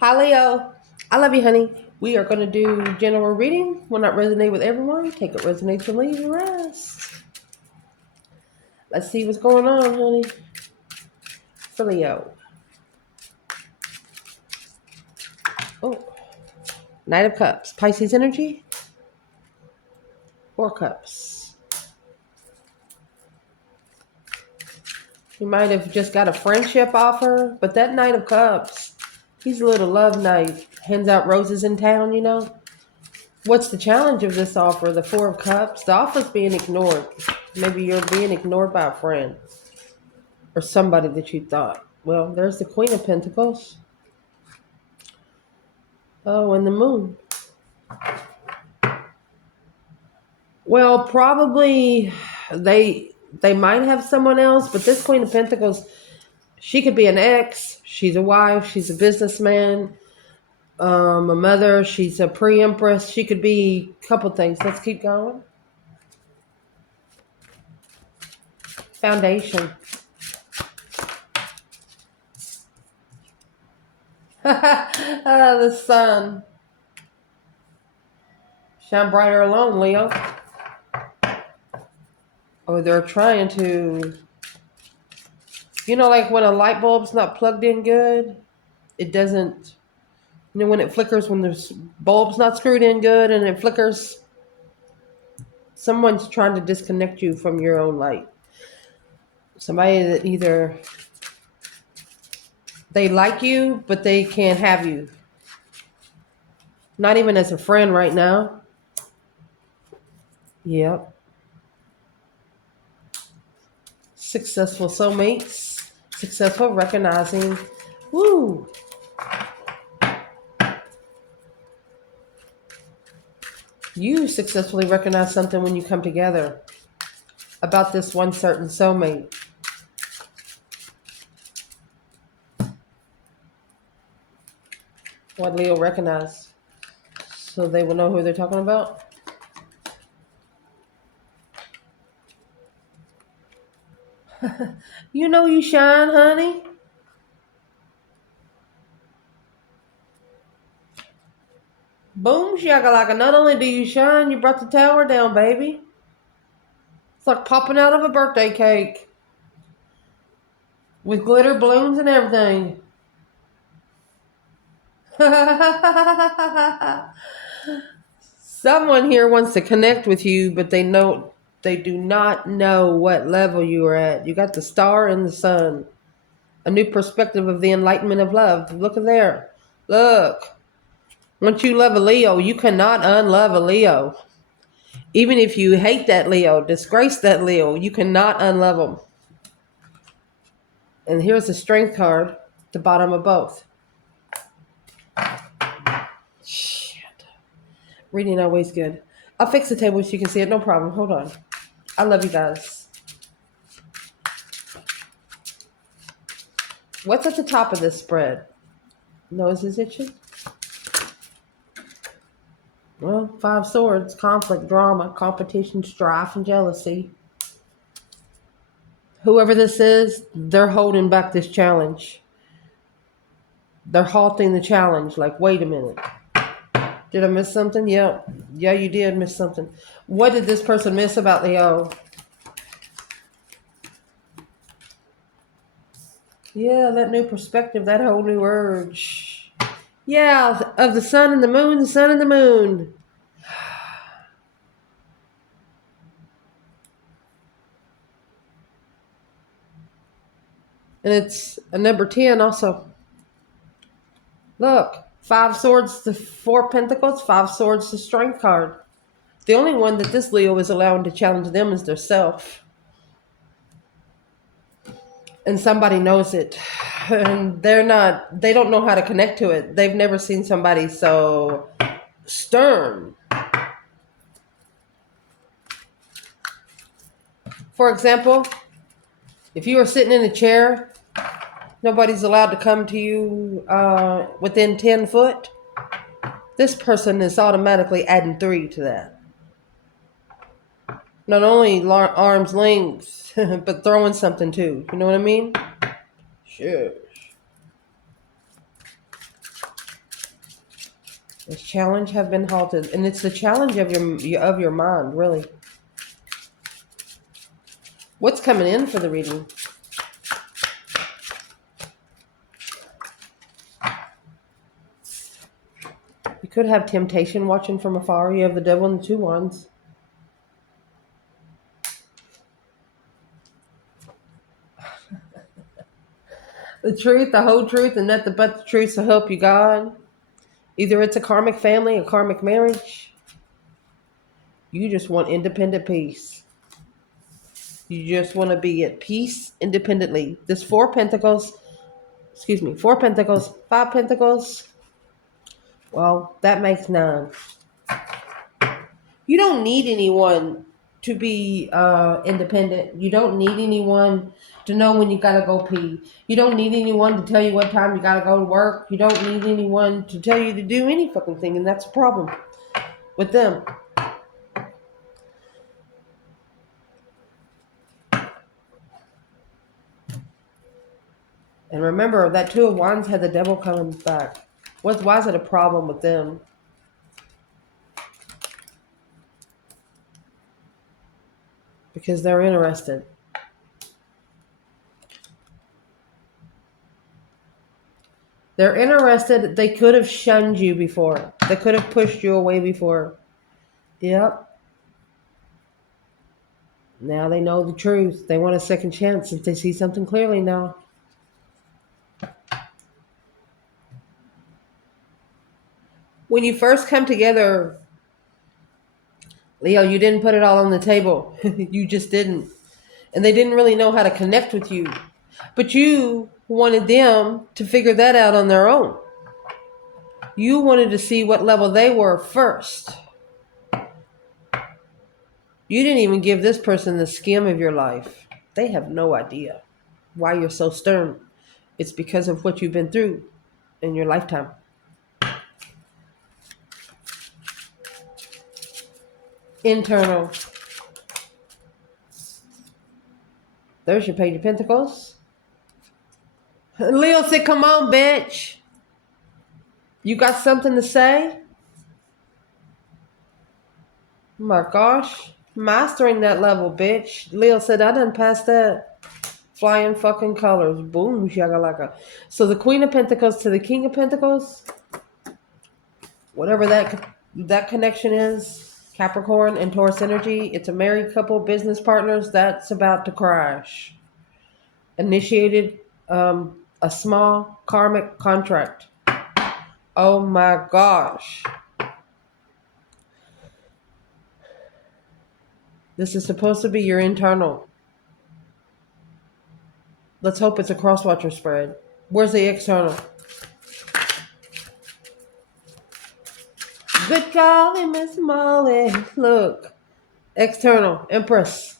Hi, Leo. I love you, honey. We are going to do general reading. Will not resonate with everyone. Take it resonates and leave the rest. Let's see what's going on, honey. For Leo. Oh, Knight of Cups. Pisces energy. Four Cups. You might have just got a friendship offer, but that Knight of Cups, he's a little love knight. Hands out roses in town, you know. What's the challenge of this offer? The Four of Cups. The offer's being ignored. Maybe you're being ignored by a friend or somebody that you thought. Well, there's the Queen of Pentacles. Oh, and the Moon. Well, probably they might have someone else, but this Queen of Pentacles, she could be an ex. She's a wife. She's a businessman, a mother. She's a pre-empress. She could be a couple things. Let's keep going. Foundation. The sun. Shine brighter alone, Leo. Oh, they're trying to, like when a light bulb's not plugged in good, it doesn't, when it flickers, when the bulb's not screwed in good and it flickers, someone's trying to disconnect you from your own light. Somebody that either they like you, but they can't have you. Not even as a friend right now. Yep. Successful soulmates. Successful recognizing. Woo. You successfully recognize something when you come together about this one certain soulmate. What Leo recognized. So they will know who they're talking about. You know you shine, honey. Boom, shakalaka. Not only do you shine, you brought the tower down, baby. It's like popping out of a birthday cake. With glitter balloons and everything. Someone here wants to connect with you, but they do not know what level you are at. You got the star and the sun. A new perspective of the enlightenment of love. Look at there. Look. Once you love a Leo, you cannot unlove a Leo. Even if you hate that Leo, disgrace that Leo, you cannot unlove them. And here's the strength card, the bottom of both. Shit. Reading always good. I'll fix the table so you can see it. No problem. Hold on. I love you guys. What's at the top of this spread? Nose is itching? Well, 5 swords, conflict, drama, competition, strife, and jealousy. Whoever this is, they're holding back this challenge. They're halting the challenge. Like, wait a minute. Did I miss something? Yeah, you did miss something. What did this person miss about Leo? Yeah, that new perspective, that whole new urge. Yeah, of the sun and the moon, the sun and the moon. And it's a number 10 also. Look, 5 swords to 4 pentacles, 5 swords to strength card. The only one that this Leo is allowing to challenge them is their self. And somebody knows it. And they don't know how to connect to it. They've never seen somebody so stern. For example, if you are sitting in a chair, nobody's allowed to come to you within 10 foot. This person is automatically adding 3 to that. Not only arm's length, but throwing something too. You know what I mean? Sure. This challenge have been halted. And it's the challenge of your mind, really. What's coming in for the reading? You could have temptation watching from afar. You have the devil and the 2 wands. The truth, the whole truth, and nothing but the truth, so help you God. Either it's a karmic family, a karmic marriage. You just want independent peace. You just want to be at peace independently. This 4 pentacles, 4 pentacles, 5 pentacles. Well, that makes 9. You don't need anyone to be independent. You don't need anyone to know when you gotta go pee. You don't need anyone to tell you what time you gotta go to work. You don't need anyone to tell you to do any fucking thing, and that's a problem with them. And remember, that 2 of Wands had the devil coming back. Why is it a problem with them? Because they're interested. They're interested. They could have shunned you before. They could have pushed you away before. Yep. Now they know the truth. They want a second chance if they see something clearly now. When you first come together, Leo, you didn't put it all on the table. You just didn't. And they didn't really know how to connect with you. But you wanted them to figure that out on their own. You wanted to see what level they were first. You didn't even give this person the skim of your life. They have no idea why you're so stern. It's because of what you've been through in your lifetime. Internal. There's your Page of Pentacles. Leo said, come on, bitch. You got something to say? Oh my gosh. Mastering that level, bitch. Leo said, I done passed that. Flying fucking colors. Boom, shagalaka. So the Queen of Pentacles to the King of Pentacles, whatever that connection is, Capricorn and Taurus energy, it's a married couple, business partners, that's about to crash. Initiated a small karmic contract. Oh my gosh. This is supposed to be your internal. Let's hope it's a crosswatcher spread. Where's the external? Good golly, Miss Molly. Look. External. Empress.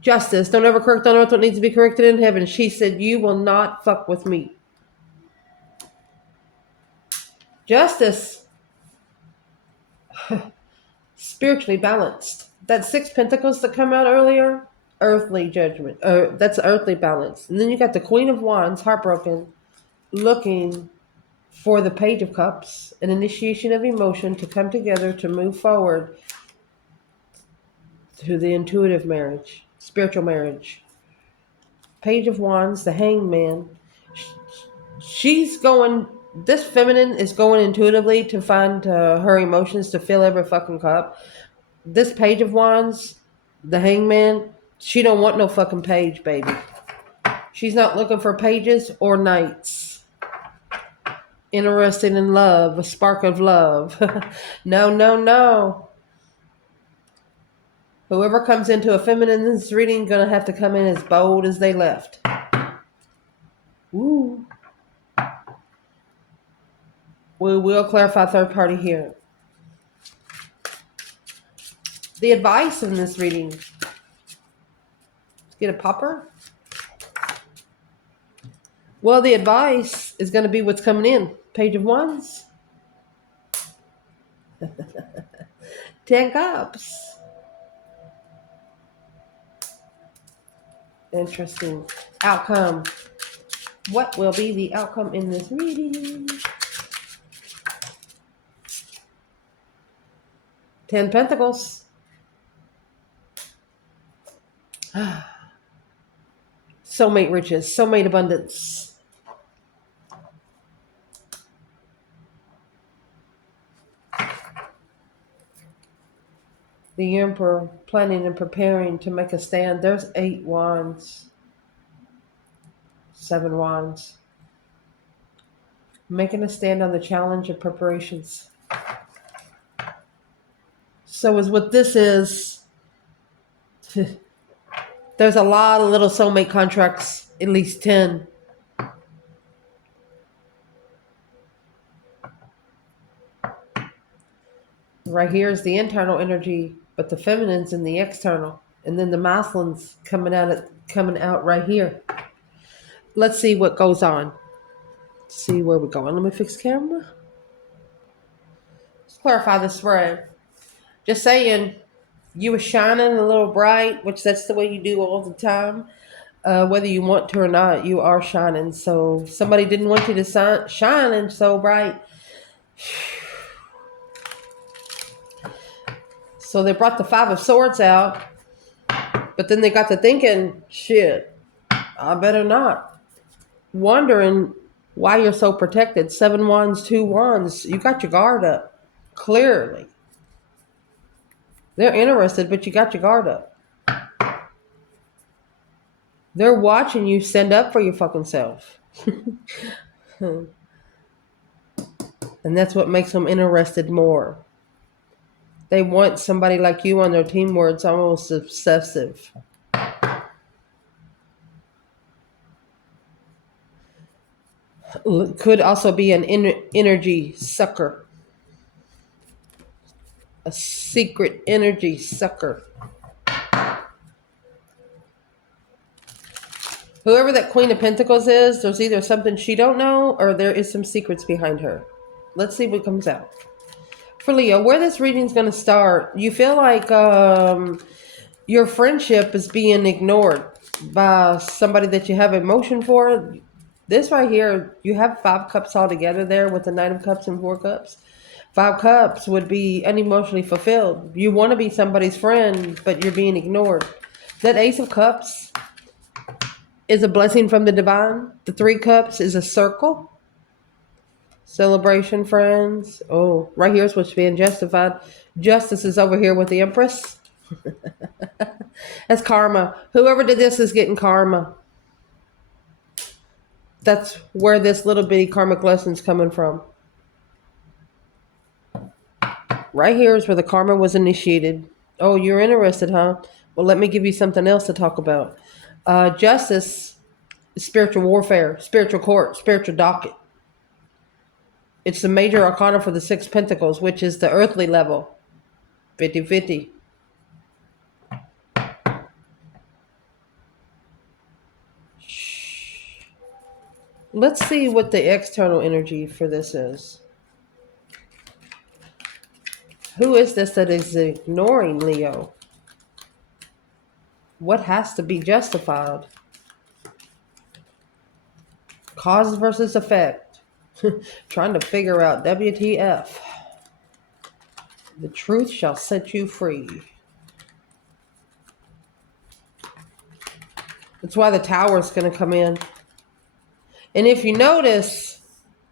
Justice. Don't ever correct on earth what needs to be corrected in heaven. She said, you will not fuck with me. Justice. Spiritually balanced. That 6 pentacles that come out earlier, earthly judgment. That's earthly balance. And then you got the Queen of Wands, heartbroken, looking for the Page of Cups, an initiation of emotion to come together to move forward to the intuitive marriage, spiritual marriage. Page of Wands, the Hanged Man. She's going, this feminine is going intuitively to find her emotions to fill every fucking cup. This Page of Wands, the Hanged Man, she don't want no fucking page, baby. She's not looking for pages or knights. Interested in love, a spark of love. No, no, no. Whoever comes into a feminine's reading gonna have to come in as bold as they left. Ooh. We will clarify third party here. The advice in this reading. Let's get a popper. Well, the advice is going to be what's coming in. Page of Wands. 10 Cups. Interesting. Outcome. What will be the outcome in this reading? 10 Pentacles. Soulmate riches, soulmate abundance. The Emperor planning and preparing to make a stand. There's 8 wands. 7 wands. Making a stand on the challenge of preparations. So is what this is. There's a lot of little soulmate contracts, at least 10. Right here is the internal energy, but the feminine's in the external. And then the masculine's coming out right here. Let's see what goes on. See where we're going. Let me fix camera. Let's clarify the spread. Just saying, you were shining a little bright, which that's the way you do all the time. Whether you want to or not, you are shining. So somebody didn't want you to shine and so bright. So they brought the 5 of Swords out, but then they got to thinking, shit, I better not. Wondering why you're so protected. 7 wands, 2 wands. You got your guard up. Clearly. They're interested, but you got your guard up. They're watching you stand up for your fucking self. And that's what makes them interested more. They want somebody like you on their team where it's almost obsessive. Could also be an energy sucker. A secret energy sucker. Whoever that Queen of Pentacles is, there's either something she don't know or there is some secrets behind her. Let's see what comes out. For Leo, where this reading's going to start, you feel like your friendship is being ignored by somebody that you have emotion for. This right here, you have 5 cups all together there with the Knight of Cups and 4 cups. 5 cups would be unemotionally fulfilled. You want to be somebody's friend, but you're being ignored. That Ace of Cups is a blessing from the divine. The 3 cups is a circle. Celebration, friends. Oh, right here is what's being justified. Justice is over here with the Empress. That's karma. Whoever did this is getting karma. That's where this little bitty karmic lesson's coming from. Right here is where the karma was initiated. Oh, you're interested, huh? Well, let me give you something else to talk about. Justice is spiritual warfare, spiritual court, spiritual docket. It's the major arcana for the 6 pentacles, which is the earthly level. 50-50. Let's see what the external energy for this is. Who is this that is ignoring Leo? What has to be justified? Cause versus effect. Trying to figure out WTF. The truth shall set you free. That's why the Tower is going to come in. And if you notice,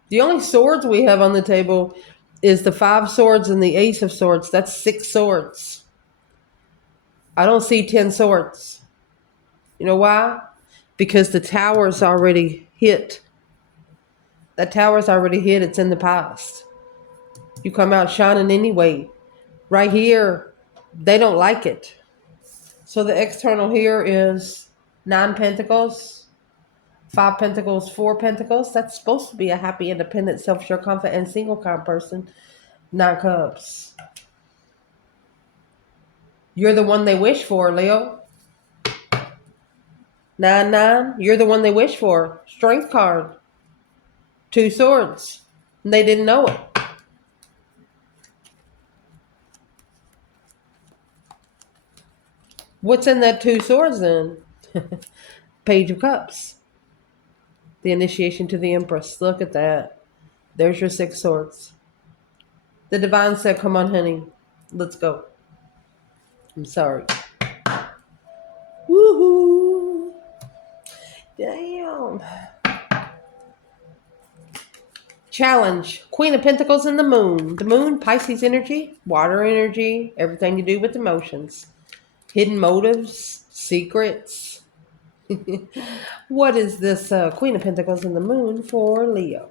the only swords we have on the table is the 5 swords and the Ace of Swords. That's 6 swords. I don't see 10 swords. You know why? Because the Tower's already hit. That Tower's already hit. It's in the past. You come out shining anyway. Right here, they don't like it. So the external here is 9 pentacles, 5 pentacles, 4 pentacles. That's supposed to be a happy, independent, self-sure, confident, and single kind of person. 9 cups. You're the one they wish for, Leo. 9-9. You're the one they wish for. Strength card. 2 swords. And they didn't know it. What's in that 2 swords then? Page of Cups. The initiation to the Empress. Look at that. There's your 6 swords. The divine said, come on, honey. Let's go. I'm sorry. Woohoo! Damn. Challenge. Queen of Pentacles and the Moon. The Moon, Pisces energy, water energy, everything to do with emotions. Hidden motives, secrets. What is this Queen of Pentacles and the Moon for Leo?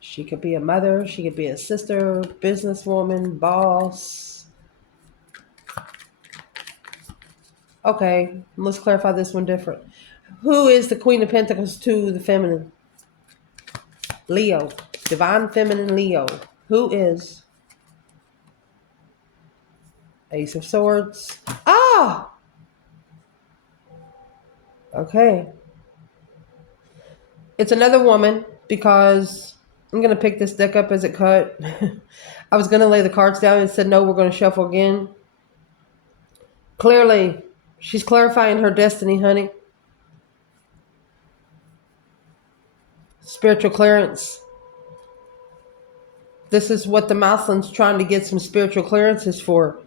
She could be a mother, she could be a sister, businesswoman, boss. Okay, let's clarify this one different. Who is the Queen of Pentacles to the feminine? Leo. Divine feminine Leo. Who is? Ace of Swords. Ah! Okay. It's another woman because I'm going to pick this deck up as it cut. I was going to lay the cards down and said, no, we're going to shuffle again. Clearly, she's clarifying her destiny, honey. Spiritual clearance. This is what the Mouseland's trying to get some spiritual clearances for.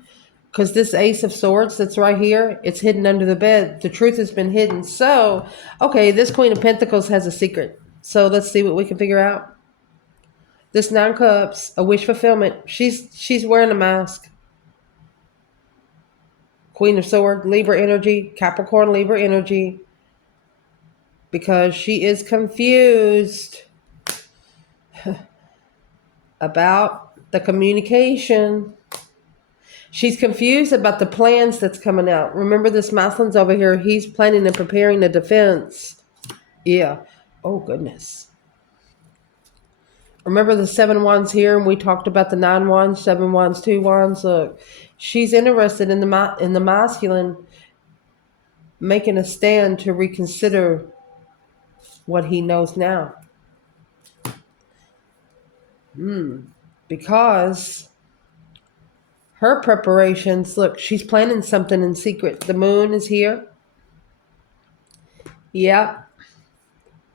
Because this Ace of Swords that's right here, it's hidden under the bed. The truth has been hidden. So, okay, this Queen of Pentacles has a secret. So let's see what we can figure out. This 9 Cups, a wish fulfillment. She's wearing a mask. Queen of Swords, Libra energy, Capricorn, Libra energy. Because she is confused about the communication. She's confused about the plans that's coming out. Remember this Mouseland's over here. He's planning and preparing a defense. Yeah. Oh, goodness. Remember the 7 Wands here, and we talked about the 9 Wands, 7 Wands, 2 Wands. Look, she's interested in the masculine making a stand to reconsider what he knows now. Because her preparations, look, she's planning something in secret. The moon is here. Yeah.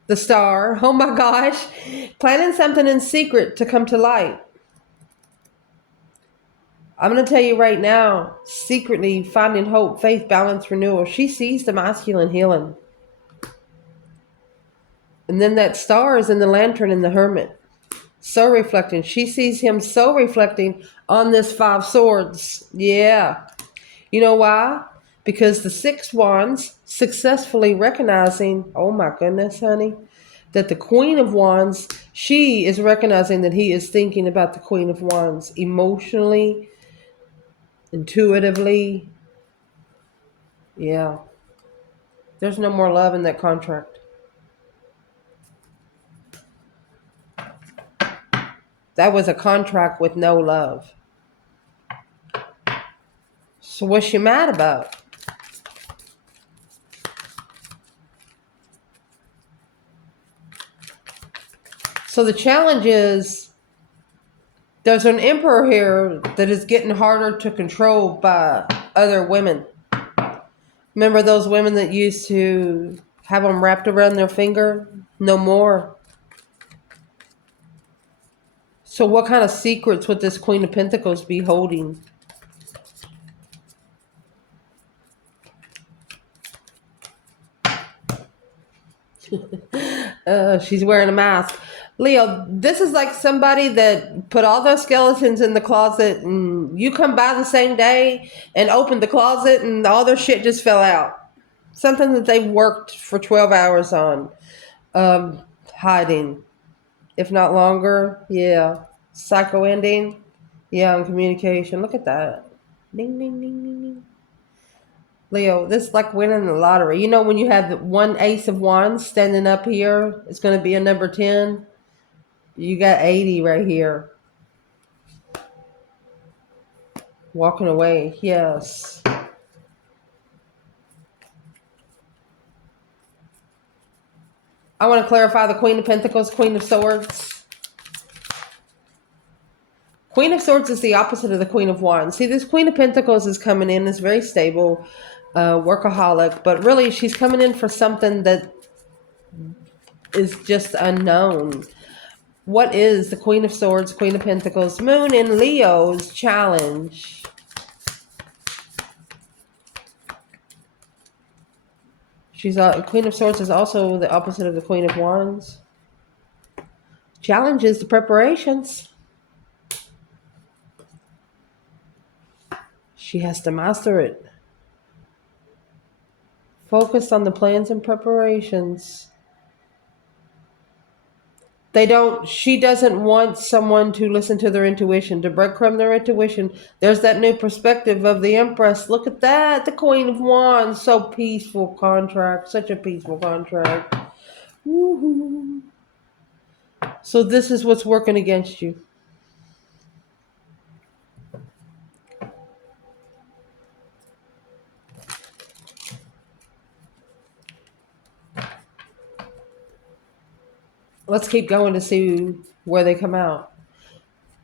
The star. Oh my gosh. Planning something in secret to come to light. I'm going to tell you right now, secretly finding hope, faith, balance, renewal. She sees the masculine healing. And then that star is in the lantern in the hermit. So reflecting. She sees him so reflecting on this 5 Swords. Yeah. You know why? Because the 6 Wands successfully recognizing, oh my goodness, honey, that the Queen of Wands, she is recognizing that he is thinking about the Queen of Wands emotionally, intuitively. Yeah. There's no more love in that contract. That was a contract with no love. So what's she mad about? So the challenge is, there's an emperor here that is getting harder to control by other women. Remember those women that used to have them wrapped around their finger? No more. So what kind of secrets would this Queen of Pentacles be holding? She's wearing a mask. Leo, this is like somebody that put all their skeletons in the closet and you come by the same day and opened the closet and all their shit just fell out. Something that they worked for 12 hours on. Hiding. If not longer. Yeah. Psycho ending. Yeah, on communication. Look at that. Ding, ding, ding, ding, ding. Leo, this is like winning the lottery. You know when you have one Ace of Wands standing up here, it's going to be a number 10. You got 80 right here. Walking away. Yes. I want to clarify the Queen of Pentacles, Queen of Swords. Queen of Swords is the opposite of the Queen of Wands. See, this Queen of Pentacles is coming in, is very stable, workaholic, but really she's coming in for something that is just unknown. What is the Queen of Swords, Queen of Pentacles, Moon in Leo's challenge? She's Queen of Swords is also the opposite of the Queen of Wands. Challenge is the preparations. She has to master it. Focus on the plans and preparations. She doesn't want someone to listen to their intuition, to breadcrumb their intuition. There's that new perspective of the Empress. Look at that, the Queen of Wands. So peaceful contract, such a peaceful contract. Woo-hoo. So this is what's working against you. Let's keep going to see where they come out.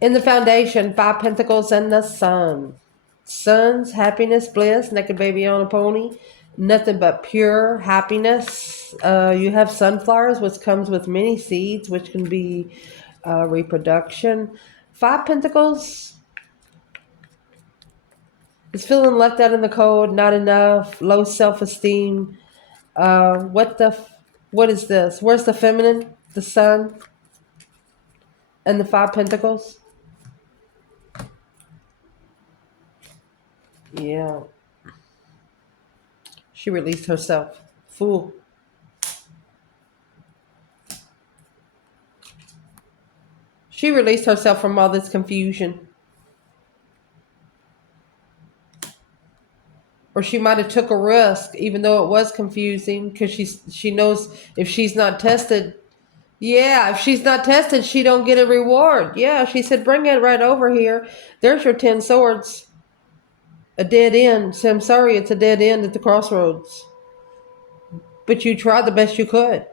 In the foundation, 5 Pentacles and the Sun. Sun's happiness, bliss, naked baby on a pony. Nothing but pure happiness. You have sunflowers, which comes with many seeds, which can be reproduction. 5 Pentacles is feeling left out in the cold, not enough, low self-esteem. What is this? Where's the feminine? The Sun and the 5 Pentacles? Yeah. She released herself. Fool. She released herself from all this confusion. Or she might have took a risk, even though it was confusing, because she knows if she's not tested. Yeah, if she's not tested, she don't get a reward. Yeah, she said, bring it right over here. There's your 10 swords. A dead end. So I'm sorry, it's a dead end at the crossroads. But you tried the best you could.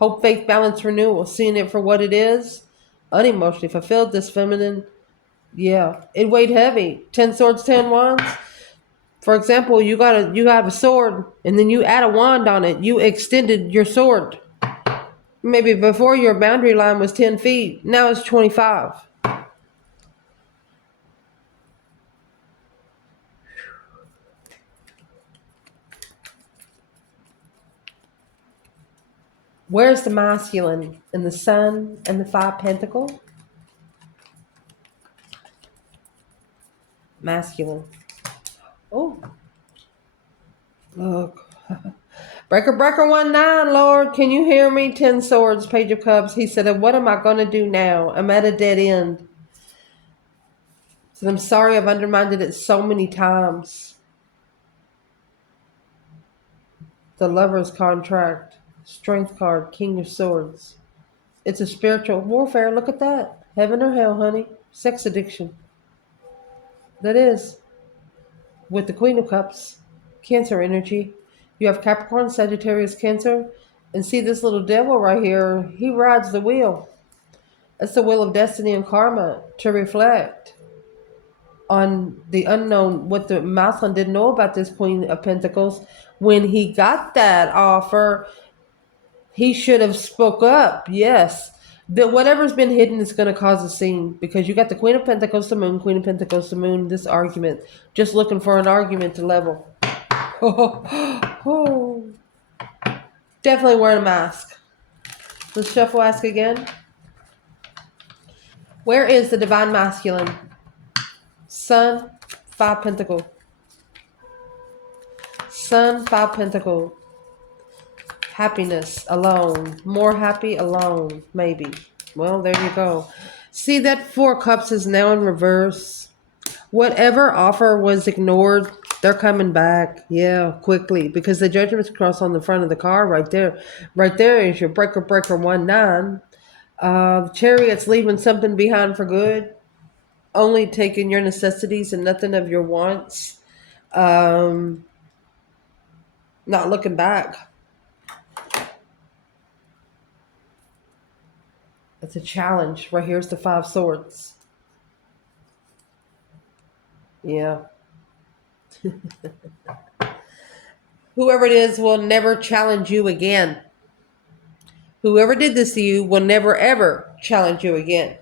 Hope, faith, balance, renewal. Seeing it for what it is. Unemotionally fulfilled, this feminine. Yeah, it weighed heavy. 10 swords, 10 wands. For example, you have a sword, and then you add a wand on it. You extended your sword. Maybe before your boundary line was 10 feet. Now it's 25. Where's the masculine in the Sun and the 5 Pentacle? Masculine. Oh, look. Breaker, breaker, 1-9, Lord. Can you hear me? 10 swords, Page of Cups. He said, what am I going to do now? I'm at a dead end. He said, I'm sorry I've undermined it so many times. The Lover's contract. Strength card, King of Swords. It's a spiritual warfare. Look at that. Heaven or hell, honey. Sex addiction. That is. With the Queen of Cups. Cancer energy. You have Capricorn, Sagittarius, Cancer. And see this little devil right here. He rides the wheel. That's the wheel of destiny and karma to reflect on the unknown. What the Maslin didn't know about this Queen of Pentacles. When he got that offer, he should have spoke up. Yes. Whatever's been hidden is going to cause a scene, because you got the Queen of Pentacles, the Moon, Queen of Pentacles, the Moon, this argument. Just looking for an argument to level. Oh. Definitely wearing a mask. Let's shuffle ask again. Where is the Divine Masculine? Sun, 5 Pentacle. Sun, 5 Pentacle. Happiness, alone. More happy, alone, maybe. Well, there you go. See, that 4 Cups is now in reverse. Whatever offer was ignored, they're coming back. Yeah, quickly. Because the Judgment's cross on the front of the car right there. Right there is your breaker, breaker, 1-9. The Chariot's leaving something behind for good. Only taking your necessities and nothing of your wants. Not looking back. It's a challenge. Right here's the 5 Swords. Yeah. Whoever it is will never challenge you again. Whoever did this to you will never ever challenge you again.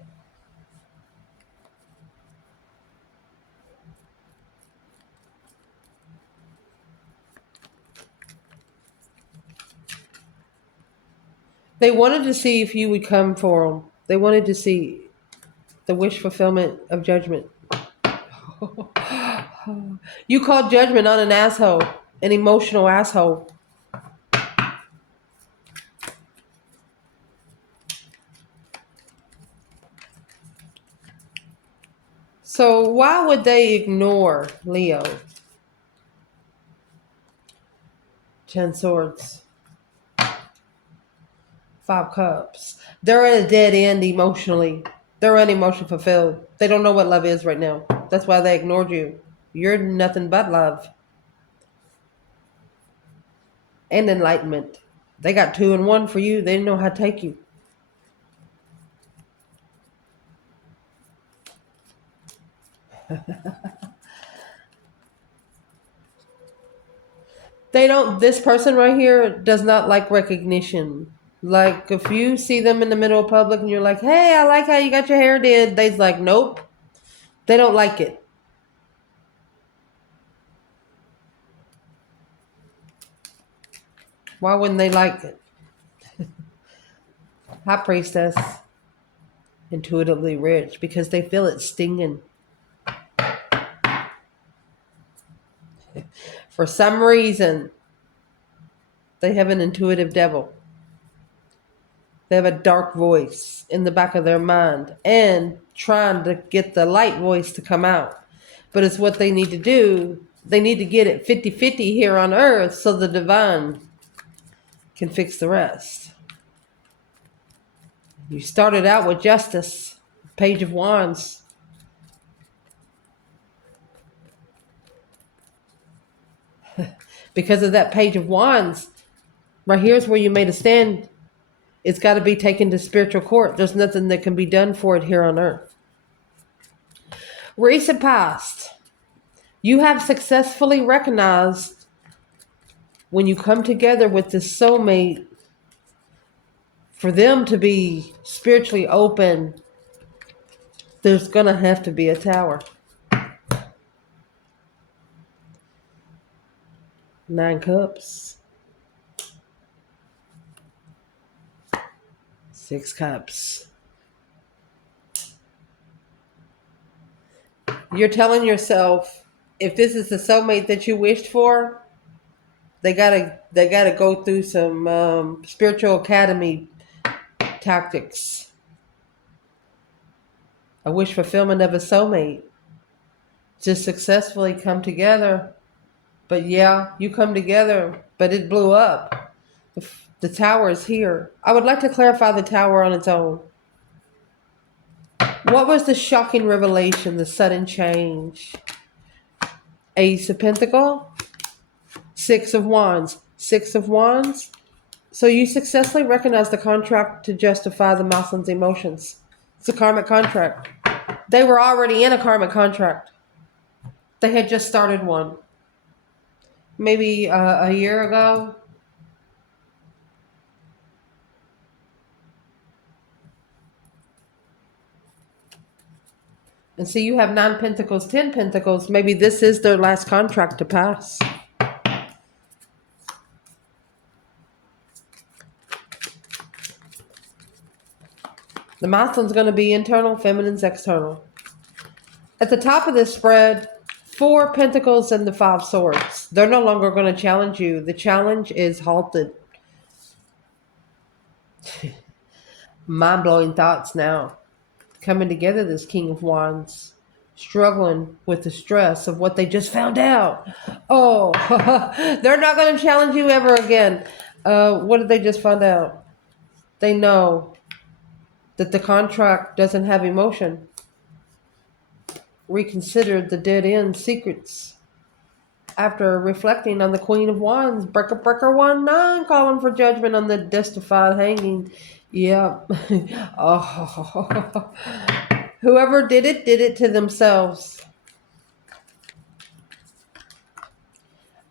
They wanted to see if you would come for them. They wanted to see the wish fulfillment of judgment. You called judgment on an asshole, an emotional asshole. So why would they ignore Leo? 10 swords. 5 cups. They're at a dead end emotionally. They're unemotionally fulfilled. They don't know what love is right now. That's why they ignored you. You're nothing but love and enlightenment. They got 2 in 1 for you. They didn't know how to take you. This person right here does not like recognition. Like, if you see them in the middle of public and you're like, hey, I like how you got your hair did, they's like, nope. They don't like it. Why wouldn't they like it? High priestess. Intuitively rich, because they feel it stinging. For some reason, they have an intuitive devil. They have a dark voice in the back of their mind and trying to get the light voice to come out. But it's what they need to do. They need to get it 50-50 here on earth so the divine can fix the rest. You started out with justice, Page of Wands. Because of that Page of Wands, right here's where you made a stand. It's got to be taken to spiritual court. There's nothing that can be done for it here on earth. Recent past, you have successfully recognized when you come together with this soulmate, for them to be spiritually open, there's going to have to be a tower. 9 cups. 6 cups. You're telling yourself, if this is the soulmate that you wished for, they gotta go through some spiritual academy tactics. A wish fulfillment of a soulmate to successfully come together. But yeah, you come together, but it blew up. The tower is here. I would like to clarify the tower on its own. What was the shocking revelation, the sudden change? Ace of Pentacles, 6 of Wands, 6 of Wands. So you successfully recognize the contract to justify the Muslim's emotions. It's a karmic contract. They were already in a karmic contract. They had just started one. Maybe a year ago. And see, you have 9 pentacles, 10 pentacles. Maybe this is their last contract to pass. The masculine's going to be internal, feminine's external. At the top of this spread, 4 pentacles and the 5 swords. They're no longer going to challenge you. The challenge is halted. Mind-blowing thoughts now. Coming together, this King of Wands. Struggling with the stress of what they just found out. Oh, they're not going to challenge you ever again. What did they just find out? They know that the contract doesn't have emotion. Reconsider the dead end secrets. After reflecting on the Queen of Wands, breaker 1-9, calling for judgment on the justified hanging. Yep. Oh. Whoever did it to themselves.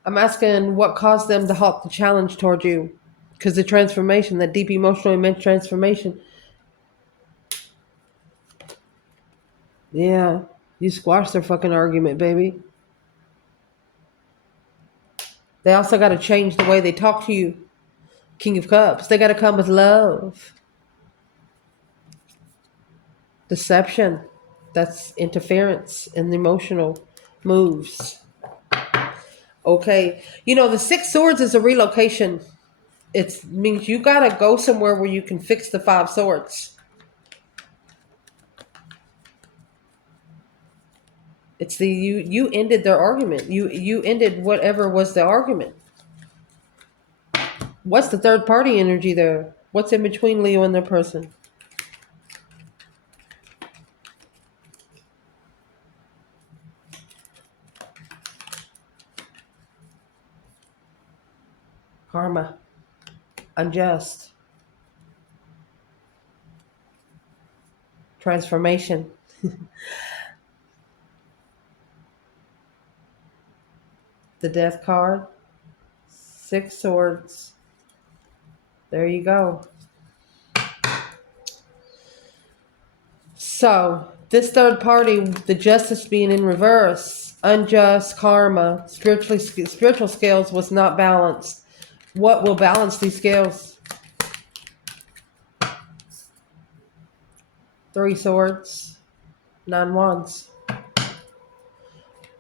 I'm asking what caused them to halt the challenge toward you. Because the transformation, that deep emotional immense transformation. Yeah. You squash their fucking argument, baby. They also got to change the way they talk to you. King of Cups. They got to come with love. Deception. That's interference in the emotional moves. Okay. You know, the Six Swords is a relocation. It means you got to go somewhere where you can fix the Five Swords. It's the you ended their argument. You ended whatever was the argument. What's the third party energy there? What's in between Leo and their person? Karma. Unjust. Transformation. The Death card. Six Swords. There you go. So, this third party, the Justice being in reverse, unjust, karma, spiritual scales was not balanced. What will balance these scales? Three Swords, Nine Wands.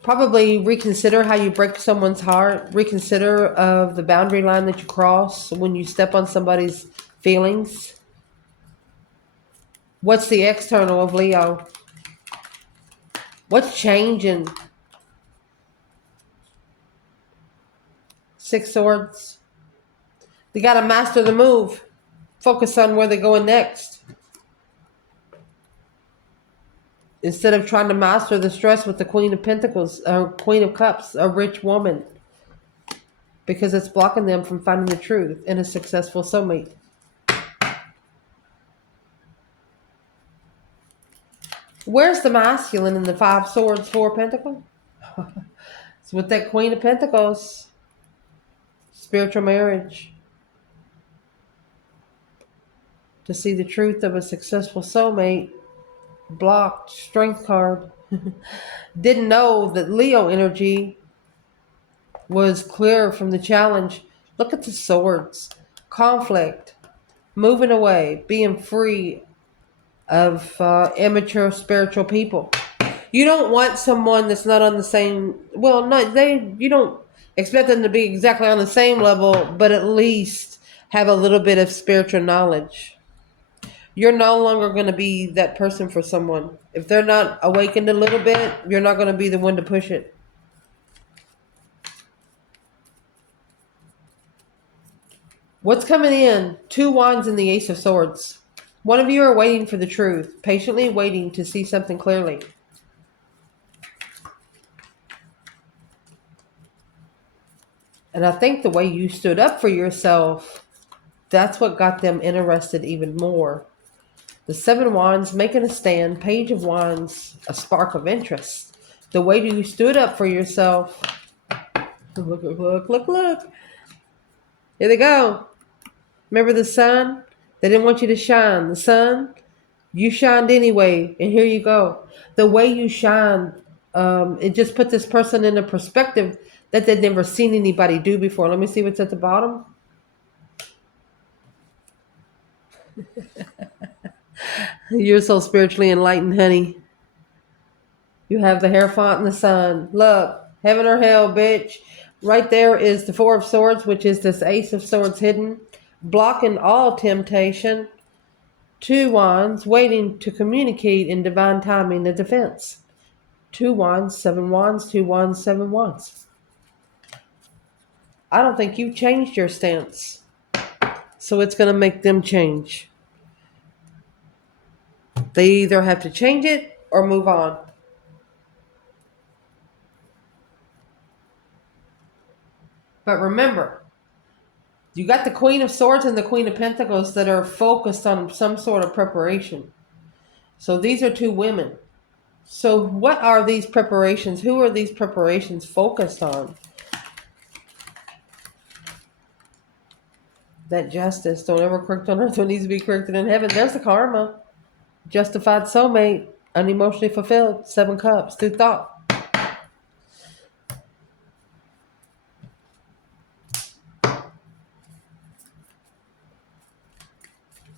Probably reconsider how you break someone's heart. Reconsider of the boundary line that you cross when you step on somebody's feelings. What's the external of Leo? What's changing? Six Swords. They got to master the move. Focus on where they're going next. Instead of trying to master the stress with the Queen of Pentacles, or Queen of Cups, a rich woman. Because it's blocking them from finding the truth in a successful soulmate. Where's the masculine in the Five Swords, Four Pentacles? It's with that Queen of Pentacles. Spiritual marriage. To see the truth of a successful soulmate. Blocked. Strength card. Didn't know that Leo energy was clear from the challenge. Look at the swords. Conflict. Moving away. Being free of immature spiritual people. You don't want someone that's not on the same, well, no, you don't expect them to be exactly on the same level, but at least have a little bit of spiritual knowledge. You're no longer going to be that person for someone. If they're not awakened a little bit, you're not going to be the one to push it. What's coming in? Two Wands and the Ace of Swords. One of you are waiting for the truth, patiently waiting to see something clearly. And I think the way you stood up for yourself, that's what got them interested even more. The Seven Wands making a stand, Page of Wands, a spark of interest. The way you stood up for yourself. Look, look, look, look, look. Here they go. Remember the sun? They didn't want you to shine. The sun, you shined anyway, and here you go. The way you shine, it just put this person in a perspective that they'd never seen anybody do before. Let me see what's at the bottom. You're so spiritually enlightened, honey. You have the Hierophant and the sun. Look, heaven or hell, bitch. Right there is the Four of Swords, which is this Ace of Swords hidden, blocking all temptation. Two Wands, waiting to communicate in divine timing, the defense. Two Wands, Seven Wands, Two Wands, Seven Wands. I don't think you've changed your stance. So it's going to make them change. They either have to change it or move on. But remember, you got the Queen of Swords and the Queen of Pentacles that are focused on some sort of preparation. So these are two women. So what are these preparations? Who are these preparations focused on? That justice don't ever correct on earth what needs to be corrected in heaven. There's the karma. Justified soulmate, unemotionally fulfilled, 7 cups through thought.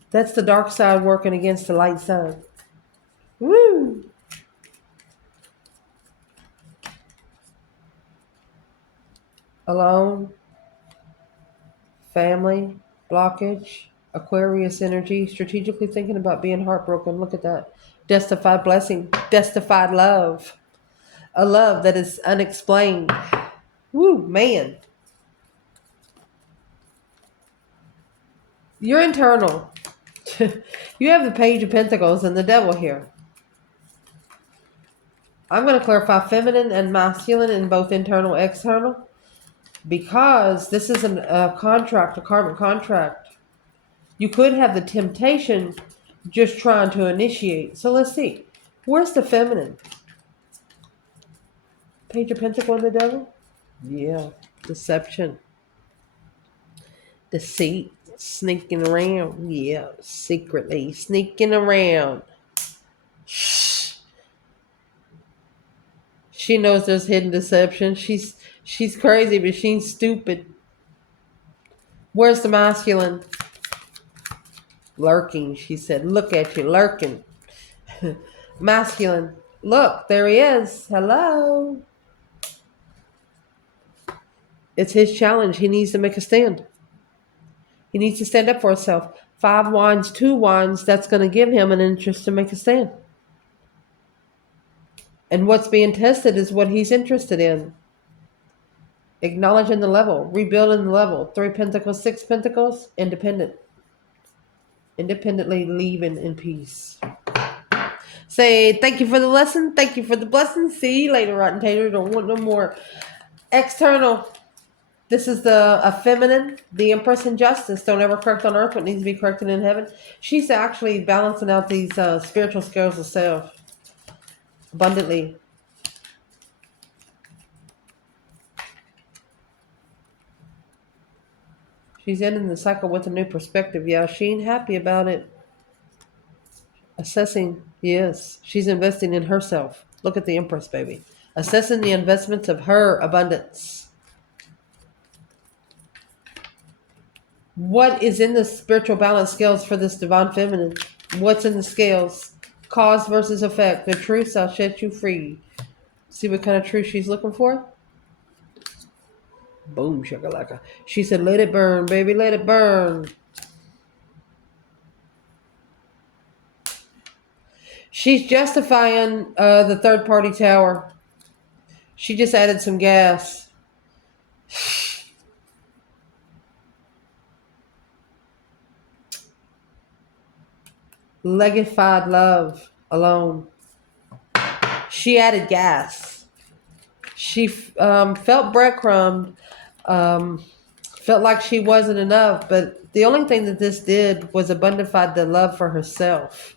That's the dark side working against the light side. Woo! Alone, family, blockage, Aquarius energy, strategically thinking about being heartbroken. Look at that. Justified blessing, justified love. A love that is unexplained. Woo, man. You're internal. You have the Page of Pentacles and the Devil here. I'm going to clarify feminine and masculine in both internal and external, because this is a contract, a karmic contract. You could have the temptation just trying to initiate. So let's see. Where's the feminine? Page of Pentacles and the Devil? Yeah. Deception. Deceit. Sneaking around. Yeah. Secretly sneaking around. Shh. She knows there's hidden deception. She's crazy, but she's stupid. Where's the masculine? Lurking, she said. Look at you, lurking. Masculine. Look, there he is. Hello. It's his challenge. He needs to make a stand. He needs to stand up for himself. 5 wands, 2 wands. That's going to give him an interest to make a stand. And what's being tested is what he's interested in. Acknowledging the level. Rebuilding the level. 3 pentacles, 6 pentacles. Independent. Independently leaving in peace. Say thank you for the lesson. Thank you for the blessing. See you later, Rotten Tater. Don't want no more. External. This is a feminine, the Empress in Justice. Don't ever correct on earth what needs to be corrected in heaven. She's actually balancing out these spiritual scales of self abundantly. She's ending the cycle with a new perspective. Yeah, she ain't happy about it. Assessing, yes. She's investing in herself. Look at the Empress, baby. Assessing the investments of her abundance. What is in the spiritual balance scales for this divine feminine? What's in the scales? Cause versus effect. The truth shall set you free. See what kind of truth she's looking for? Boom, shakalaka. She said, let it burn, baby, let it burn. She's justifying the third party tower. She just added some gas. Legified love alone. She added gas. She felt breadcrumbed, felt like she wasn't enough, but the only thing that this did was abundify the love for herself.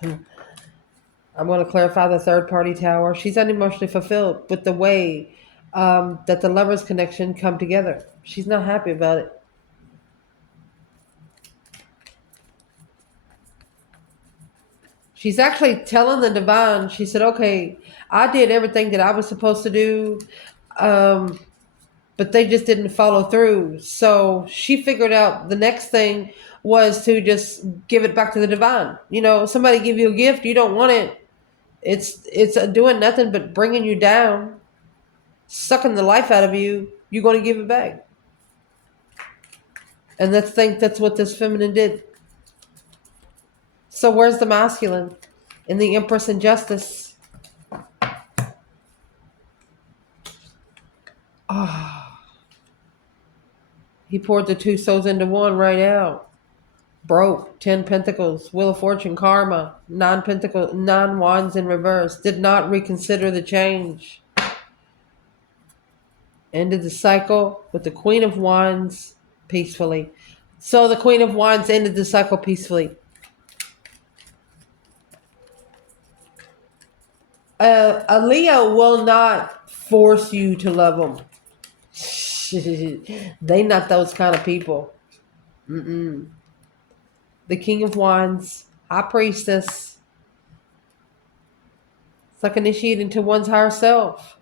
I'm going to clarify the third party tower. She's unemotionally fulfilled with the way that the lovers connection come together. She's not happy about it. She's actually telling the divine, she said, okay, I did everything that I was supposed to do, but they just didn't follow through. So she figured out the next thing was to just give it back to the divine. You know, somebody give you a gift, you don't want it. It's doing nothing but bringing you down, sucking the life out of you. You're going to give it back. And that's what this feminine did. So where's the masculine? In the Empress in Justice. Ah. He poured the 2 souls into one right out. Broke. 10 pentacles. Wheel of Fortune. Karma. 9 pentacles. 9 wands in reverse. Did not reconsider the change. Ended the cycle with the Queen of Wands peacefully. So the Queen of Wands ended the cycle peacefully. A Leo will not force you to love them. They not those kind of people. Mm-mm. The King of Wands, High Priestess. It's like initiating to one's higher self.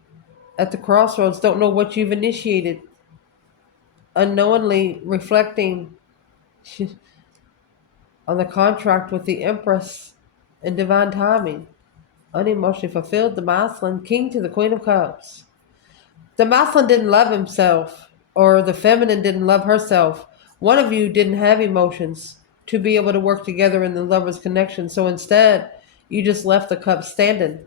At the crossroads, don't know what you've initiated. Unknowingly reflecting on the contract with the Empress in divine timing. Unemotionally fulfilled, the masculine, king to the Queen of Cups. The masculine didn't love himself, or the feminine didn't love herself. One of you didn't have emotions to be able to work together in the lover's connection. So instead, you just left the cup standing.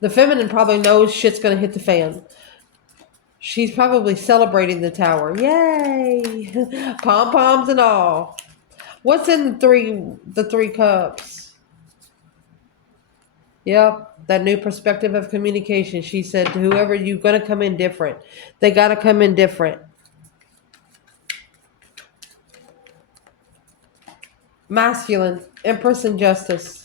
The feminine probably knows shit's going to hit the fan. She's probably celebrating the tower. Yay! Pom-poms and all. What's in the three cups? Yep, that new perspective of communication. She said to whoever, you're going to come in different. They got to come in different. Masculine, Empress and Justice.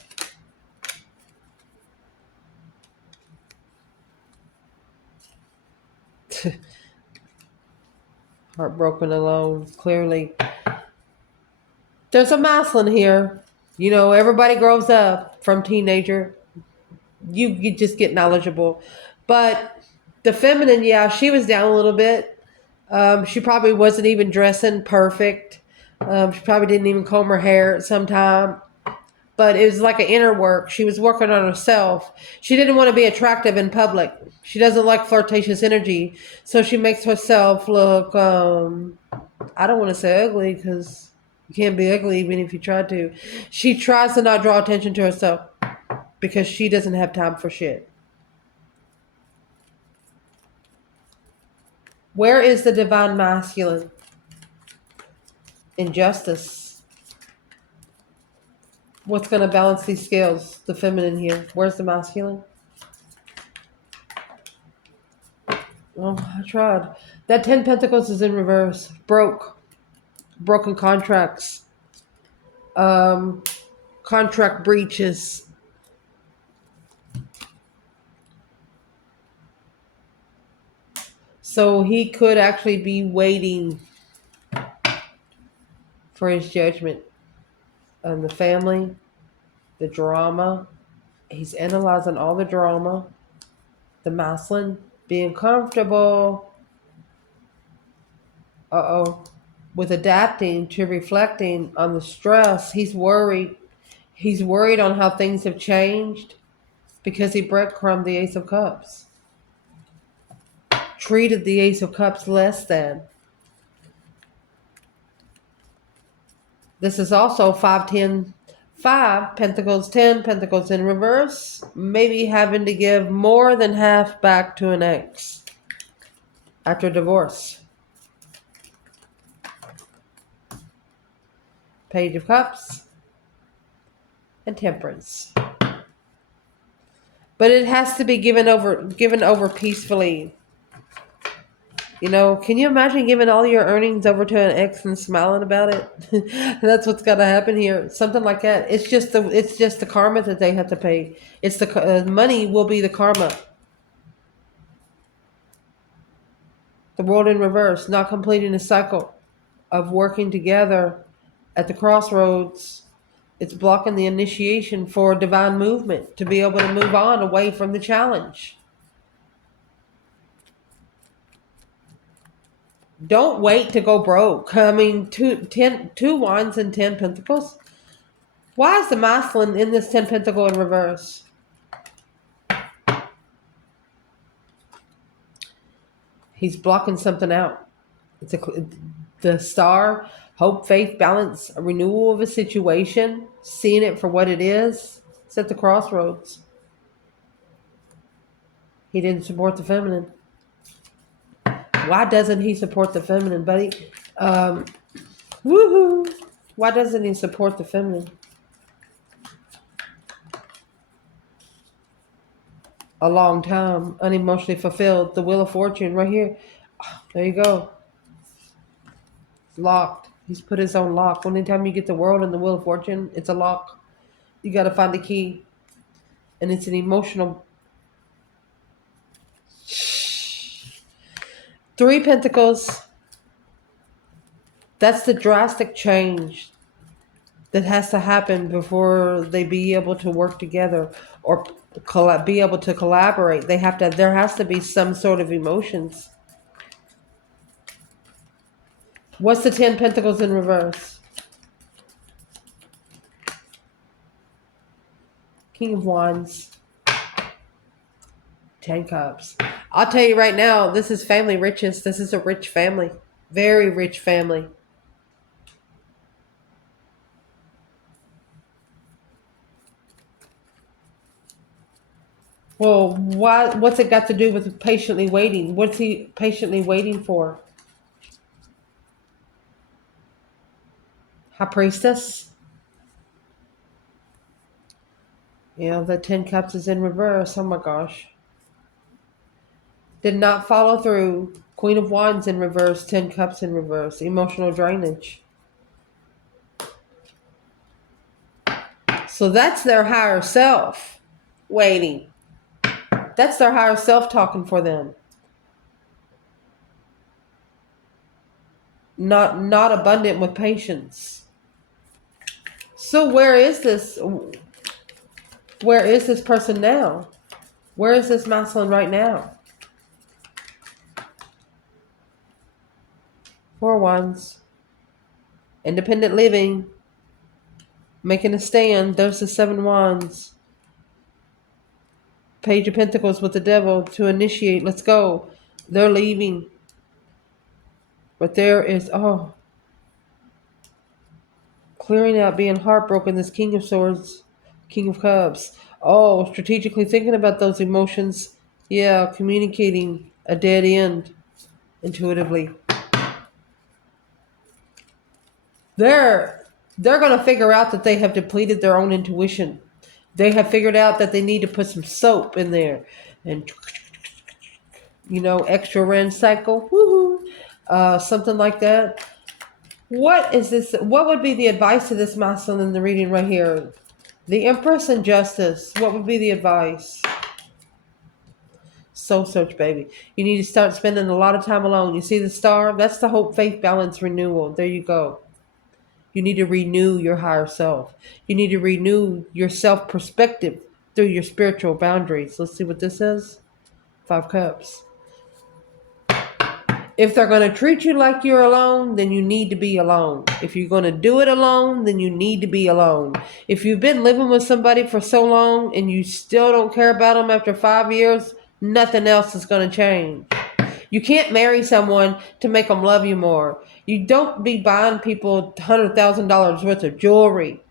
Heartbroken alone, clearly. There's a masculine here. You know, everybody grows up from teenager. You just get knowledgeable. But the feminine, yeah, she was down a little bit. She probably wasn't even dressing perfect. She probably didn't even comb her hair at some time. But it was like an inner work. She was working on herself. She didn't want to be attractive in public. She doesn't like flirtatious energy. So she makes herself look, I don't want to say ugly because you can't be ugly even if you try to. She tries to not draw attention to herself because she doesn't have time for shit. Where is the divine masculine? Injustice. What's going to balance these scales? The feminine here. Where's the masculine? Oh, I tried. That 10 Pentacles is in reverse. Broken contracts. Contract breaches. So he could actually be waiting for his judgment on the family, the drama. He's analyzing all the drama. The masculine being comfortable. With adapting to reflecting on the stress. He's worried. He's worried on how things have changed because he breadcrumbed the Ace of Cups. Treated the Ace of Cups less than. This is also 5, 10, 5 Pentacles, 10 Pentacles in reverse. Maybe having to give more than half back to an ex after divorce. Page of Cups and Temperance. But it has to be given over peacefully. You know, can you imagine giving all your earnings over to an ex and smiling about it? That's what's got to happen here. Something like that. It's just the karma that they have to pay. It's the money will be the karma. The world in reverse, not completing a cycle of working together at the crossroads. It's blocking the initiation for divine movement to be able to move on away from the challenge. Don't wait to go broke. I mean, two wands and 10 pentacles. Why is the masculine in this 10 pentacle in reverse? He's blocking something out. It's the star, hope, faith, balance, a renewal of a situation, seeing it for what it is. It's at the crossroads. He didn't support the feminine. Why doesn't he support the feminine, buddy? Woohoo! Why doesn't he support the feminine? A long time, unemotionally fulfilled. The Wheel of Fortune right here. There you go. It's locked. He's put his own lock. Anytime you get the world and the wheel of fortune, it's a lock. You got to find the key. And it's an emotional. Three Pentacles. That's the drastic change that has to happen before they be able to work together or be able to collaborate. There has to be some sort of emotions. What's the 10 Pentacles in reverse? King of Wands. 10 Cups. I'll tell you right now, this is family riches. This is a rich family. Very rich family. Well, what's it got to do with patiently waiting? What's he patiently waiting for? High Priestess. Yeah, the 10 Cups is in reverse. Oh my gosh. Did not follow through. Queen of Wands in reverse. 10 Cups in reverse. Emotional drainage. So that's their higher self waiting. That's their higher self talking for them. Not abundant with patience. So where is this person now? Where is this masculine right now? 4 Wands. Independent living. Making a stand. There's the 7 Wands. Page of Pentacles with the Devil to initiate. Let's go. They're leaving. But there is, clearing out, being heartbroken. This King of Swords, King of Cups. Oh, strategically thinking about those emotions. Yeah, communicating a dead end intuitively. They're going to figure out that they have depleted their own intuition. They have figured out that they need to put some soap in there and, extra rinse cycle. Woohoo. Something like that. What is this? What would be the advice to this masculine in the reading right here? The Empress and Justice. What would be the advice? Soul search, baby. You need to start spending a lot of time alone. You see the star? That's the hope, faith, balance, renewal. There you go. You need to renew your higher self. You need to renew your self-perspective through your spiritual boundaries. Let's see what this is. 5 Cups. If they're going to treat you like you're alone, then you need to be alone. If you're going to do it alone, then you need to be alone. If you've been living with somebody for so long and you still don't care about them after 5 years, nothing else is going to change. You can't marry someone to make them love you more. You don't be buying people $100,000 worth of jewelry.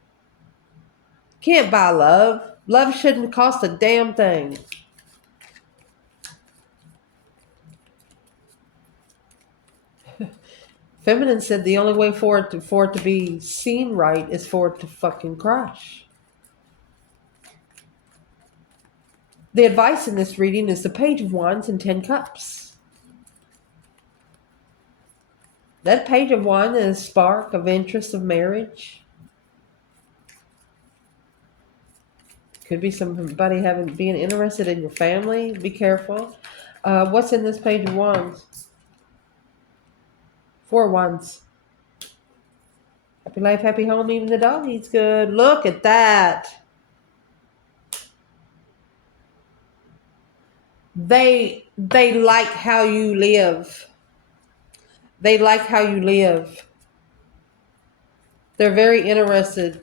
Can't buy love. Love shouldn't cost a damn thing. Feminine said the only way for it to be seen right is for it to fucking crash. The advice in this reading is the Page of Wands and 10 Cups. That Page of Wands is a spark of interest of marriage. Could be somebody being interested in your family. Be careful. What's in this Page of Wands? 4 Wands. Happy life, happy home, even the dog eats good. Look at that. They like how you live. They like how you live. They're very interested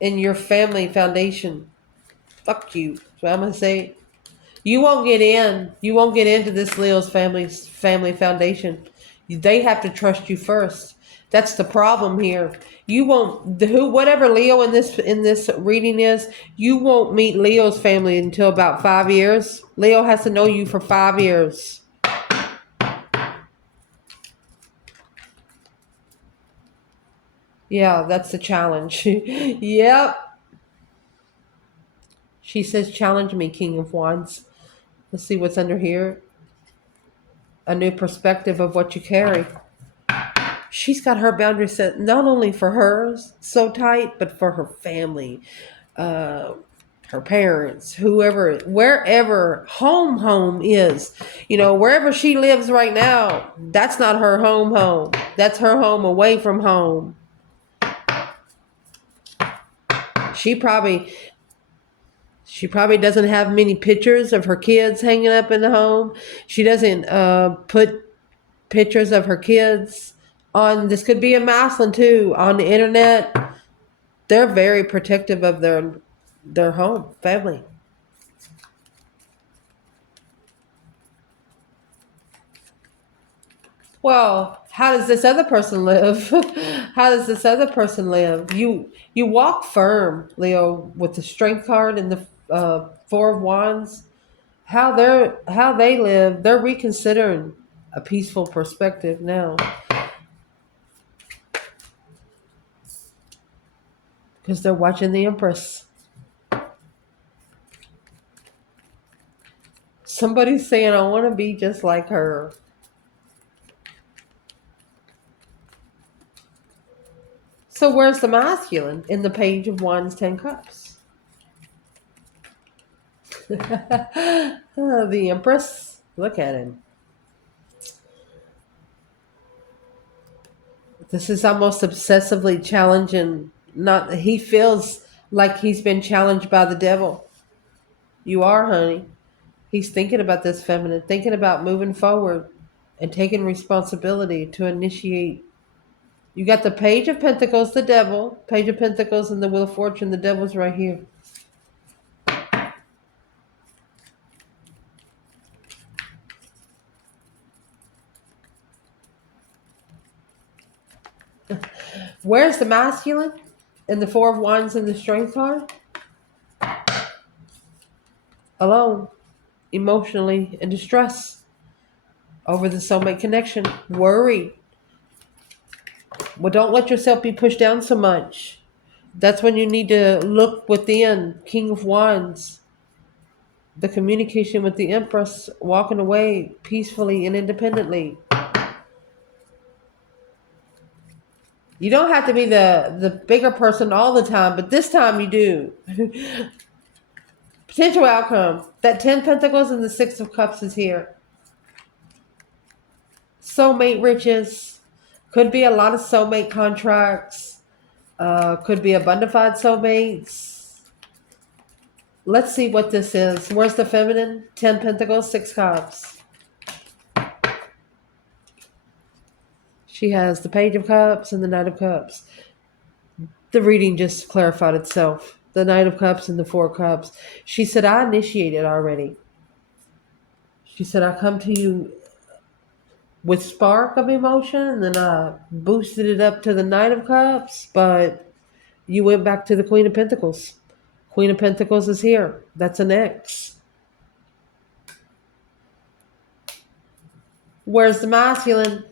in your family foundation. Fuck you. So I'm going to say, you won't get in. You won't get into this Leo's family foundation. They have to trust you first. That's the problem here. You won't, whatever Leo in this reading is, you won't meet Leo's family until about 5 years. Leo has to know you for 5 years. Yeah, that's the challenge. Yep. She says, challenge me, King of Wands. Let's see what's under here. A new perspective of what you carry. She's got her boundaries set not only for hers so tight, but for her family, uh, her parents, whoever, wherever home is. Wherever she lives right now, that's not her home. That's her home away from home. She probably She probably doesn't have many pictures of her kids hanging up in the home. She doesn't put pictures of her kids on. This could be a Maslin too on the internet. They're very protective of their home family. Well, how does this other person live? How does this other person live? You walk firm, Leo, with the Strength card and the Four of Wands. How they live, they're reconsidering a peaceful perspective now because they're watching the Empress. Somebody's saying, I want to be just like her. So where's the masculine in the Page of Wands, 10 Cups? The Empress. Look at him. This is almost obsessively challenging. Not he feels like he's been challenged by the devil. You are, honey. He's thinking about this feminine, thinking about moving forward and taking responsibility to initiate. You got the Page of Pentacles, the devil, Page of Pentacles, and the Wheel of Fortune. The devil's right here. Where's the masculine? And the Four of Wands and the Strength card? Alone, emotionally in distress over the soulmate connection. Worried. Well, don't let yourself be pushed down so much. That's when you need to look within. King of Wands. The communication with the Empress, walking away peacefully and independently. You don't have to be the bigger person all the time, but this time you do. Potential outcome. That 10 Pentacles and the 6 of Cups is here. Soulmate riches. Could be a lot of soulmate contracts. Could be a bonafide soulmates. Let's see what this is. Where's the feminine? 10 Pentacles, 6 Cups. She has the Page of Cups and the Knight of Cups. The reading just clarified itself. The Knight of Cups and the Four Cups. She said, I initiated already. She said, I come to you with spark of emotion, and then I boosted it up to the Knight of Cups, but you went back to the Queen of Pentacles. Queen of Pentacles is here. That's an X. Where's the masculine?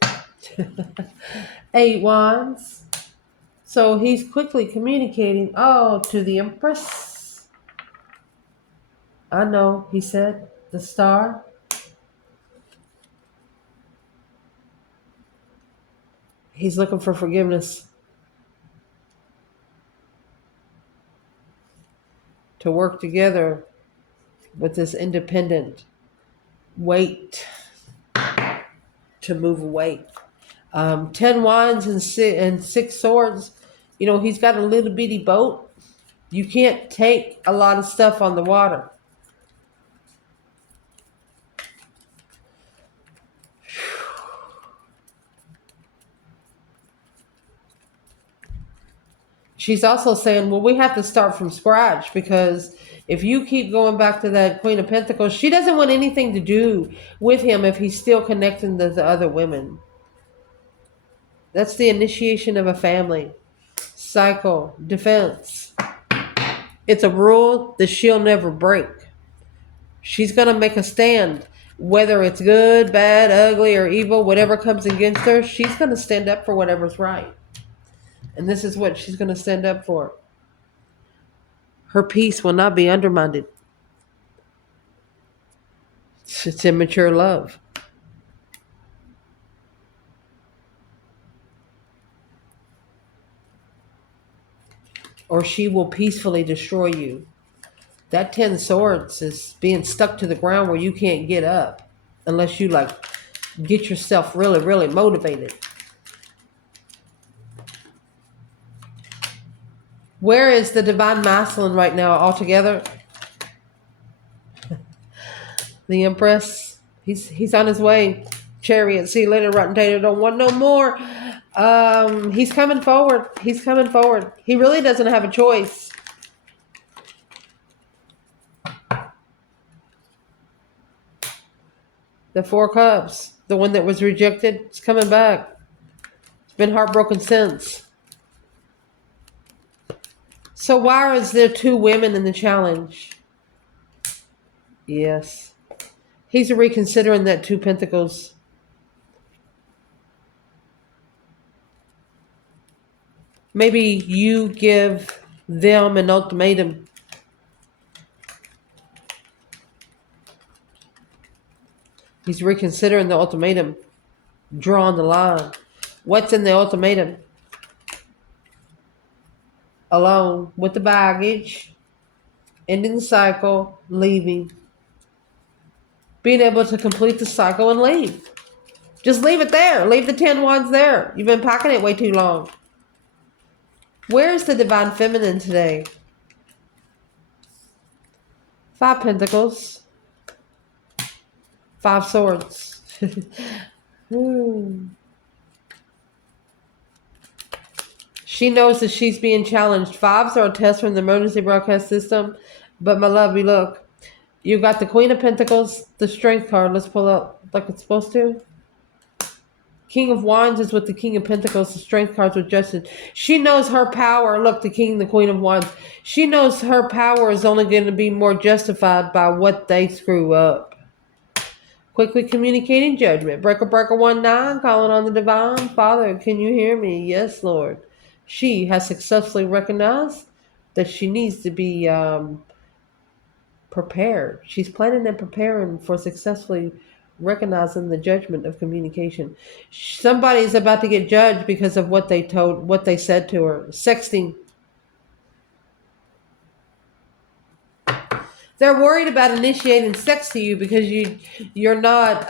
8 Wands. So he's quickly communicating, to the Empress. I know, he said, the Star. He's looking for forgiveness. To work together with this independent weight to move away. 10 Wands and 6 Swords. He's got a little bitty boat. You can't take a lot of stuff on the water. She's also saying, well, we have to start from scratch, because if you keep going back to that Queen of Pentacles, she doesn't want anything to do with him if he's still connecting to the other women. That's the initiation of a family. Cycle, defense. It's a rule that she'll never break. She's going to make a stand. Whether it's good, bad, ugly, or evil, whatever comes against her, she's going to stand up for whatever's right. And this is what she's going to stand up for. Her peace will not be undermined. It's immature love. or she will peacefully destroy you. That 10 swords is being stuck to the ground where you can't get up unless you like get yourself really, really motivated. Where is the divine masculine right now altogether? The Empress. He's on his way. Chariot. See you later, rotten tater. Don't want no more. He's coming forward. He's coming forward. He really doesn't have a choice. The Four Cups. The one that was rejected. It's coming back. It's been heartbroken since. So why is there 2 women in the challenge? Yes. He's reconsidering that 2 pentacles. Maybe you give them an ultimatum. He's reconsidering the ultimatum. Drawing the line. What's in the ultimatum? Alone with the baggage. Ending the cycle. Leaving. Being able to complete the cycle and leave. Just leave it there. Leave the 10 wands there. You've been packing it way too long. Where is the divine feminine today? 5 pentacles. 5 swords. She knows that she's being challenged. 5s are a test from the emergency broadcast system. But my lovely, look. You got the Queen of Pentacles, the Strength card. Let's pull out like it's supposed to. King of Wands is with the King of Pentacles. The Strength cards with Justice. She knows her power. Look, the King, the Queen of Wands. She knows her power is only going to be more justified by what they screw up. Quickly communicating judgment. Breaker 19, calling on the divine. Father, can you hear me? Yes, Lord. She has successfully recognized that she needs to be prepared. She's planning and preparing for successfully recognizing the judgment of communication. Somebody's about to get judged because of what they said to her. Sexting. They're worried about initiating sex to you because you're not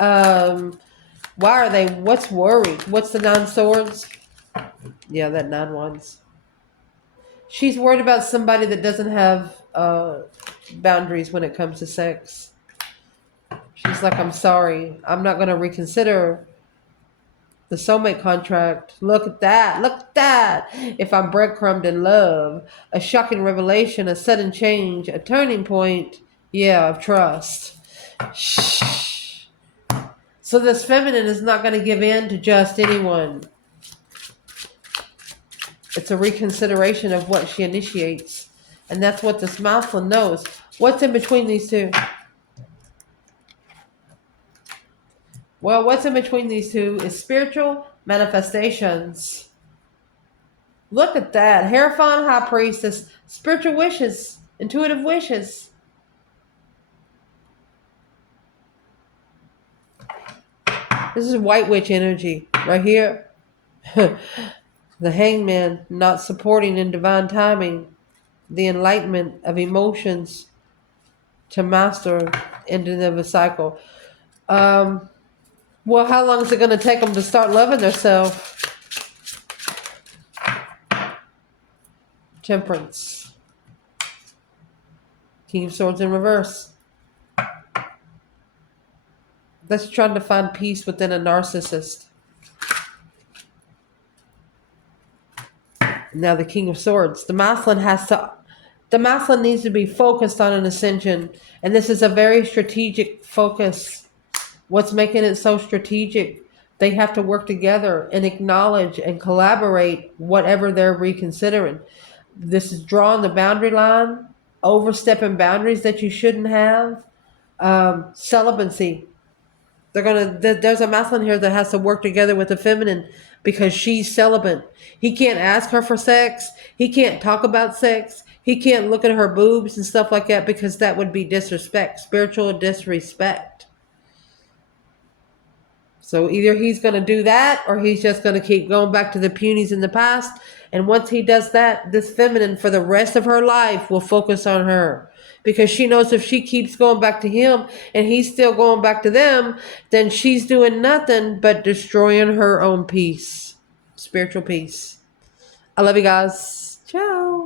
why are they? What's worried? What's the 9 swords? Yeah, that 9 wands. She's worried about somebody that doesn't have boundaries when it comes to sex. She's like, I'm sorry. I'm not going to reconsider the soulmate contract. Look at that. Look at that. If I'm breadcrumbed in love, a shocking revelation, a sudden change, a turning point, yeah, of trust. Shh. So this feminine is not going to give in to just anyone. It's a reconsideration of what she initiates. And that's what this masculine knows. What's in between these 2? Well, what's in between these 2 is spiritual manifestations. Look at that. Hierophant, High Priestess, spiritual wishes, intuitive wishes. This is White Witch energy right here. The Hangman, not supporting in divine timing. The enlightenment of emotions to master ending of a cycle. Well, how long is it going to take them to start loving themselves? Temperance. King of Swords in reverse. That's trying to find peace within a narcissist. Now the King of Swords. The masculine needs to be focused on an ascension. And this is a very strategic focus. What's making it so strategic? They have to work together and acknowledge and collaborate whatever they're reconsidering. This is drawing the boundary line, overstepping boundaries that you shouldn't have. Celibacy. There's a masculine here that has to work together with the feminine because she's celibate. He can't ask her for sex. He can't talk about sex. He can't look at her boobs and stuff like that because that would be disrespect, spiritual disrespect. So either he's going to do that or he's just going to keep going back to the punies in the past And once he does that, this feminine for the rest of her life will focus on her. Because she knows if she keeps going back to him and he's still going back to them, then she's doing nothing but destroying her own peace. Spiritual peace. I love you guys. Ciao.